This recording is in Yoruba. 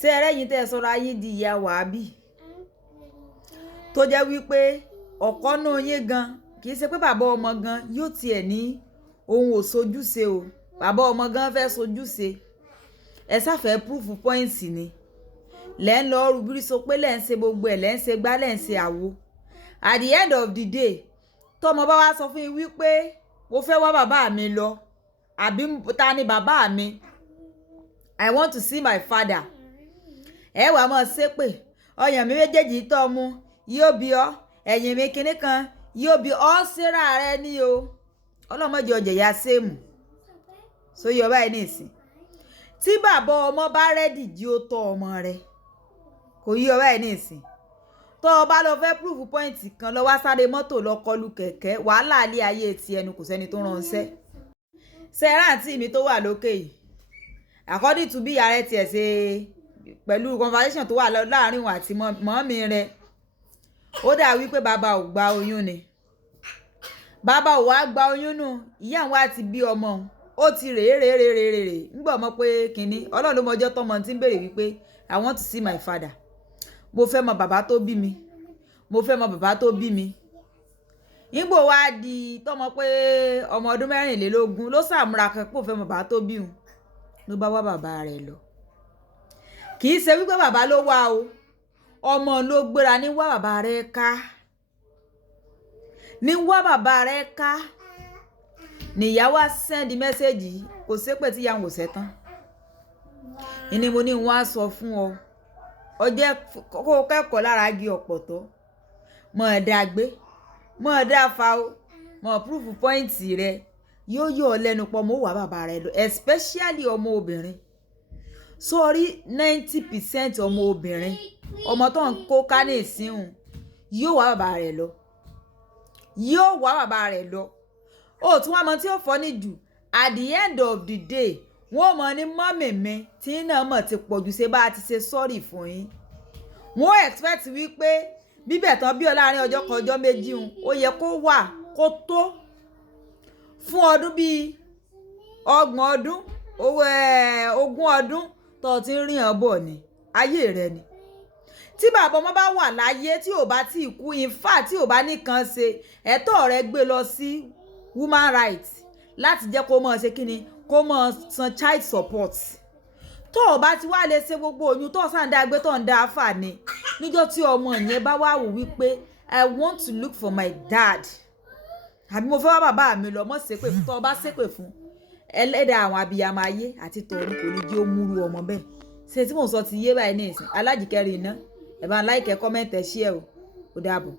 ṣé ẹrẹ́yìn tẹ́ ẹ sọ̀rọ̀ ayé di ìyá wàhábì tó jẹ́ wípé ọ̀kọ́ náà yín gan kì í ṣe pé bàbá ọmọ gan yóò tiẹ̀ ní ohun ò sojúṣe o bàbá ọmọ gan fẹ́ sojúṣe ẹ sáfẹ́ púrúfù pọ́ìntì ni lẹ́ ń lọ rúbírí so pé lẹ́ ń ṣe gbogbo ẹ̀ lẹ́ ń ṣe gbá lẹ́ ń ṣe àwo at the end of the day tọmọ bá wá sọ fún yín wípé mo fẹ́ wá bàbá mi lọ àbí ta ni bàbá mi I want to see my father ẹ wàá mọ̀ ṣépè ọyàn mi méjèèjì tọ́ mu yóò bí ọ ẹ̀yìn mi kinní kan yóò bí ọ síra rẹ ní o ọlọ́mọdé ọjà ya sẹ́ẹ̀mù sóyè ọba ẹ̀ ní ìsìn tí bàbá ọmọ bá rẹ́dì jí ó tọ́ ọmọ rẹ kò yí ọba ẹ̀ ní ìsìn tó o bá lọ fẹ́ proof point kan lọ wá sáré mọ́tò lọ kọlù kẹ̀kẹ́ wàhálà alẹ́ ayé ti ẹnu kò sẹ́ni tó ránṣẹ́ sẹ́rà àǹtí mi tó wà lókè yìí according to bí ìyá rẹ tiẹ̀ ṣe pẹ̀lú conversation tó wà láàrin òun àti mọ́mí rẹ ó dà wípé bàbá ò gba oyún ni bàbá ò wá gba oyún nù ìyá òun wá ti bí ọmọ òun ó ti rèé ńgbà ọmọ pé kínní ọlọ́run ló mọjọ́ tọmọ tí ń béèrè wípé I want to see my father mo fẹ́ mọ bàbá tó bí mi mo fẹ́ mọ bàbá tó bí mi ìgbò wá di tọmọ pé ọmọ ọdún 24 ló sàmúra kan pé ó fẹ́ mọ bàbá tó bí òun ló bá wá bàbá rẹ̀ lọ kì í ṣe wípé bàbá ló wá o ọmọ ló gbéra ní wá bàbá rẹ̀ ká ní wá bàbá rẹ̀ ká níyàwó sẹ́ndí mẹ́sẹ̀gì kò ṣépè tí ìyá ń wò sẹ́tán ìní mo ní wọ́n á sọ fún ọ ọjẹ́ kó kẹ́kọ̀ọ́ lára igi ọ̀pọ̀tọ́ mọ̀ ọ́ dá gbé mọ̀ ọ́ dá fa o mọ̀ proof point rẹ yóò yọ ọ lẹ́nu pọ̀ mọ́ wà bàbá rẹ lọ especially ọmọ obìnrin sórí 90% ọmọ obìnrin ọmọ tó ń kó ká ní ìsíhùn yóò wá bàbá rẹ lọ yóò wá bàbá rẹ lọ ó tún wá mọ tí ó fọ́ ní jù at the end of the day wọ́n mọ̀ ní mọ́mìmí tí náà mọ̀ ti pọ̀jù ṣe bá a ti ṣe sọ́ọ̀rì fún yín wọ́n expect wípé bíbẹ̀ tán bí ọ láàrin ọjọ́ kan ọjọ́ méjì ń ó yẹ kó wà kó tó fún ọdún bíi 30 ọdún 20 ọdún tó ti ń rìn ọ́ bọ̀ ní ayé rẹ ni tí bàbá ọmọ bá wà láyé tí ò bá tí ì kú in fact tí ò bá nìkan ṣe ẹ̀tọ́ rẹ gbé lọ sí woman rights láti jẹ́ kó mọ̀ ṣe kí ni kó mọ̀ san child support tó o bá ti wá lè ṣe gbogbo oyún tó sàn dá gbé tó ń dá fà ni níjọ́ tí ọmọ yẹn bá wá wò wípé I want to look for my dad àbí mo fẹ́ wá bàbá mi lọ mọ́ ṣépè fún tó o bá ṣépè fún ẹlẹ́dàá àwọn abiyamọ ayé àti tọ̀run kò ní jẹ́ ó múrú ọmọ bẹ́ẹ̀ ṣe tí mò ń sọ ti yé báyìí ní ìsìn alájìkẹrin iná ẹ̀ bá ń láìkẹ́ kọ́mẹ́ǹtì ẹ̀ ṣí ẹ̀ o ó dàbọ̀.